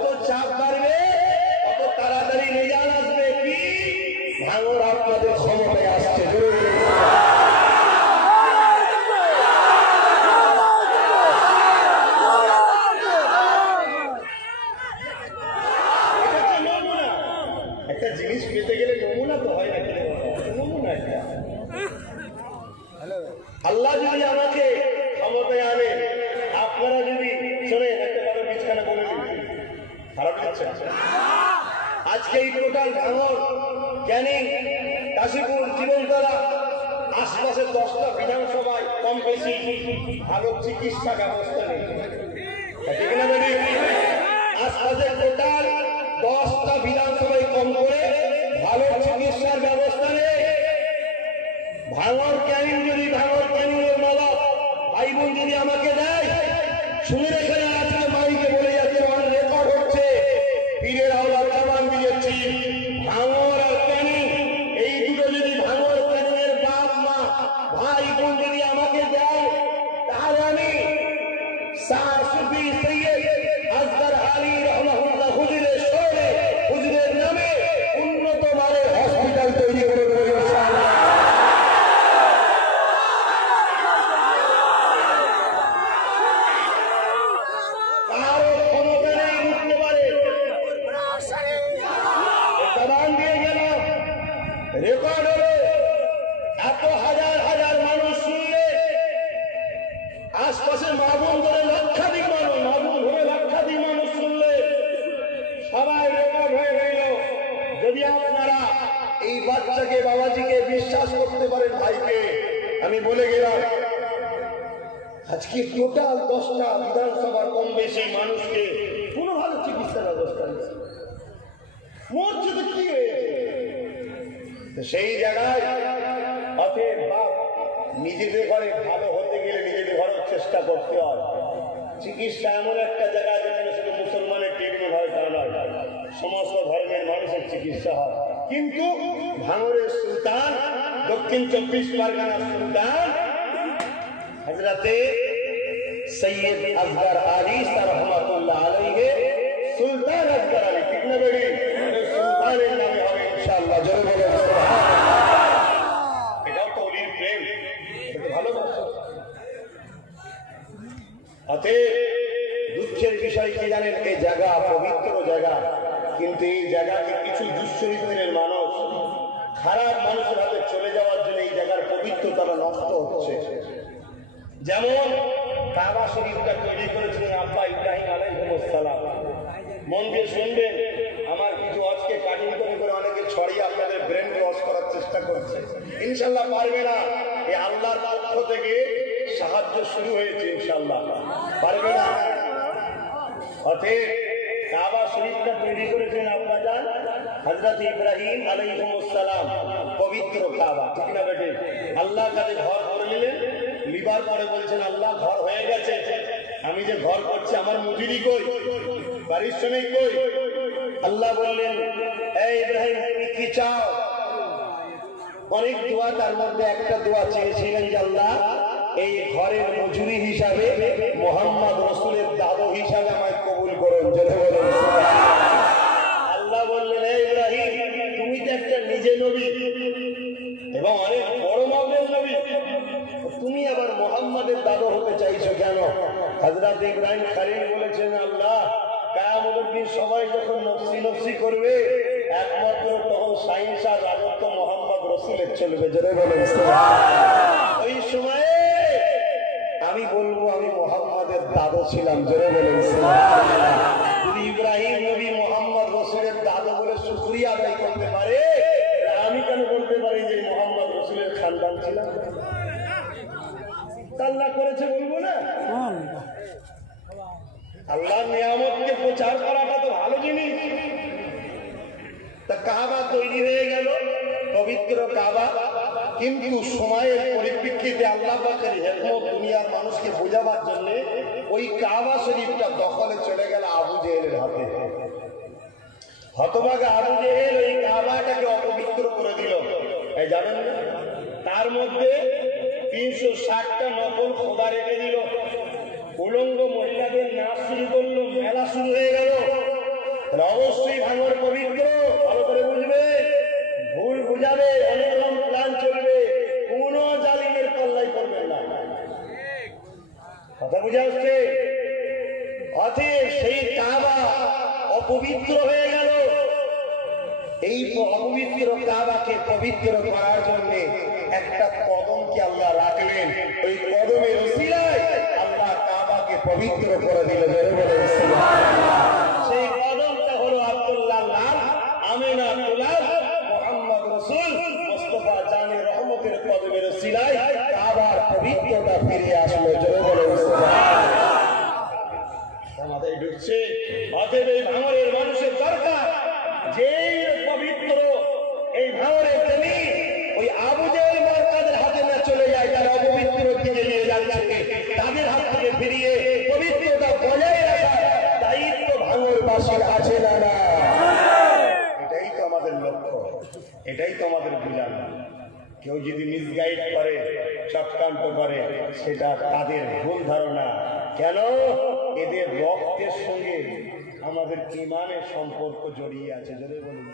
যত চাপ বাড়বে তত তাড়াতাড়ি রেজাল্ট আসবে কি ভাঙর আপনাদের ক্ষমতায় আসছে। একটা জিনিস পেতে গেলে নমুনা তো হয় না, নমুনা একটা। আল্লাহ যদি আমাকে ক্ষমতায় আনে, আপনারা যদি শোনেন, একটা বড় বিছানা বলে দিন, খারাপ লাগছে? আজকে এই টোটাল ভাঙর, ক্যানিং, কাশীপুর, জীবনতলা, আশপাশে 10টা বিধানসভায় কম বেশি ভালো চিকিৎসা ব্যবস্থা নেই, ঠিক না? আশপাশে টোটাল 10টা বিধানসভায় কম করে ভালো চিকিৎসার ব্যবস্থা নেই। ভাঙর ক্যানিং যদি ভাঙর ক্যানিং এর নবাব ভাই বোন যদি আমাকে দেয়, শুনে রেখে আজকে মাইকে বলে যাচ্ছে, আমার রেকর্ড হচ্ছে, পীরের আওলাদ জামান দিয়েছি, ভাঙর আর ক্যানিং এই দুটো যদি ভাঙর ক্যানিং এর বাপ মা ভাই বোন যদি আমাকে দেয়, তাহলে আমি শাহ সুফি সৈয়দ আসগর আলী রহমাহুল্লাহ হুজুরের শহরে হুজুরের নামে উন্নত মানের হসপিটাল তৈরি করে দেব ইনশাআল্লাহ। কারো ক্ষমতা নেই উঠতে পারে, দান দিয়ে গেলাম, রেকর্ড হলো, এত হাজার হাজার মানুষ শুনলে, আশপাশের মাহবুব ধরে লক্ষাধিক মানুষ, মাহবুব ধরে লক্ষাধিক মানুষ শুনলে, সবাই রেকর্ড হয়ে গেল। যদি আপনারা এই বাচ্চাকে বাবাজিকে বিশ্বাস করতে পারেন, ভাইকে আমি বলে গেলাম, আজকে টোটাল 10টা বিধানসভার কম বেশি মানুষকে কোনো ভালো চিকিৎসা ব্যবস্থা নেই। মসজিদে কি হয়েছে সেই জায়গায়? অতএব বাপ, নিজেদের ঘরে ভালো হতে গেলে নিজেদের ঘরের চেষ্টা করতে হয়। চিকিৎসা এমন একটা জায়গা যেখানে শুধু মুসলমানের ট্রিটমেন্ট হয় তা নয়, সমস্ত ধর্মের মানুষের চিকিৎসা হয়। কিন্তু ভাঙরের সুলতান, দক্ষিণ 24 পরগনার সুলতান হযরতে সৈয়দ আসগর আলী রহমাতুল্লাহ আলাইহি, সুলতান আসগর আলী, ঠিক না বেড়ি? সুলতানের নামে হবে ইনশাআল্লাহ। জোরে বলে সুবহানাল্লাহ। এটাও তো ওলির প্রেম, এটা ভালোবাসা। অতএব দুঃখের বিষয় কি জানেন? এই জায়গা পবিত্র জায়গা, কিন্তু এই জায়গাকে কিছু দুশ্চরিত্রের মানুষ, খারাপ মানুষের হাতে চলে যাওয়ার জন্য এই জায়গার পবিত্রতা নষ্ট হচ্ছে। যেমন কাবা শরীফটা তৈরি করেছিলেন আব্বা ইব্রাহিম আলাইহিস সালাম। মন দিয়ে শুনবেন, আমার কিছু আজকে কাটিং করে করে অনেকে ছড়িয়ে আপনাদের ব্রেন ওয়াশ করার চেষ্টা করছে, ইনশাল্লাহ পারবে না। এই আল্লাহর পক্ষ থেকে সাহায্য শুরু হয়েছে, ইনশাল্লাহ পারবে না। অতএব কাবা শরীফটা তৈরি করেছেন আব্বাজান হযরত ইব্রাহিম আলাইহিস সালাম, পবিত্র কাবা, ঠিক না বেটে? আল্লাহ কাছে ঘর করে নিলেন, লিবার পরে বলছেন, আল্লাহ ঘর হয়ে গেছে, আমি যে ঘর করছি আমার মজুরি কই, পারিশ্রমিক কই? আল্লাহ বললেন, এই ইব্রাহিম তুমি কি চাও? অনেক দোয়া, তার মধ্যে একটা দোয়া চেয়েছিলেন যে আল্লাহ এই ঘরের মজুরি হিসাবে মুহাম্মদ রাসূলের দাদু হিসাবে আমায় কবুল করুন। জোরে বলুন সুবহানাল্লাহ। আল্লাহ বললেন, এই ইব্রাহিম তুমি তো একটা নিজে নবী এবং অনেক বড় মাপের নবী, তুমি আবার মুহাম্মাদের দাদু হতে চাইছো কেন? হযরত ইব্রাহিম খলিল বলেছেন, আল্লাহ কিয়ামতের দিন সবাই যখন নফসি নফসি করবে, একমাত্র তখন সাইন্স আর রাজত্ব মুহাম্মদ রাসূলের চলবে। জোরে বলেন সুবহানাল্লাহ। ওই সময়ে আমি বলবো আমি মুহাম্মাদের দাদু ছিলাম। জোরে বলেন সুবহানাল্লাহ। যদি ইব্রাহিম নবী মুহাম্মদ রাসূলের দাদু বলে শুকরিয়া আদায় করতে পারে, আমি কেন বলতে পারি যে মুহাম্মদ রাসূলের খানদান ছিলাম? আল্লাহ করেছে বলবো না? আল্লাহর নিয়ামতকে প্রচার করাটা তো ভালো জিনিস। তা কাবা তৈরি হয়ে গেল, পবিত্র কাবা, কিন্তু সময়ের পরিপ্রেক্ষিতে আল্লাহ পাকের হিকমত দুনিয়ার মানুষকে বোঝাবার জন্য ওই কাবা শরীফটা দখলে চলে গেল আবু জেহেলের হাতে। হতভাগা আবু জেহেল ওই কাবাটাকে অপবিত্র করে দিল। এই জানেন না, তার মধ্যে 360টা নকল খোদা রেখে দিল। উলঙ্গ মহিলাদের নাচ শুরু করলো, মেলা শুরু হয়ে গেল। তাহলে অবশ্যই ভাঙর পবিত্র, ভালো করে বুঝবে, ভুল বুঝাবে, অনেক রকম প্ল্যান চলবে, কোন জালিমের পাল্লাই করবেন না। কথা বুঝা হচ্ছে? অতএব সেই কাবা অপবিত্র হয়ে গেল, এই অপবিত্র কাবাকে পবিত্র করার জন্য একটা কদমকে আল্লাহ রাখলেন, ওই কদমের উসিলায় আল্লাহ কাবাকে পবিত্র করে দিল। সেই কদমটা হলো আব্দুল্লাহ লাল আমিনা তুলাল মুহাম্মদ রাসূল মুস্তাফা জানে রহমতের কদমের উসিলায় কাবার পবিত্রতা ফিরে আসলো। জোরে বলে আমাদের ঢুকছে। অতএব এই ভাঙরের মানুষের দরকার যে পবিত্র এই ভাঙরের জমি ওই আবু জেহেল মার্কাদের হাতে না চলে যায়, তারা অপবিত্র দিকে নিয়ে যাচ্ছে, তাদের হাত থেকে ফিরিয়ে পবিত্রতা বজায় রাখার দায়িত্ব ভাঙরবাসীর আছে না? না, এটাই তো আমাদের লক্ষ্য, এটাই তো আমাদের বোঝানো। কেউ যদি মিসগাইড করে, চক্রান্ত করে, সেটা তাদের ভুল ধারণা। কেন? এদের রক্তের সঙ্গে আমাদের ঈমানের সম্পর্ক জড়িয়ে আছে। জোরে বলুন।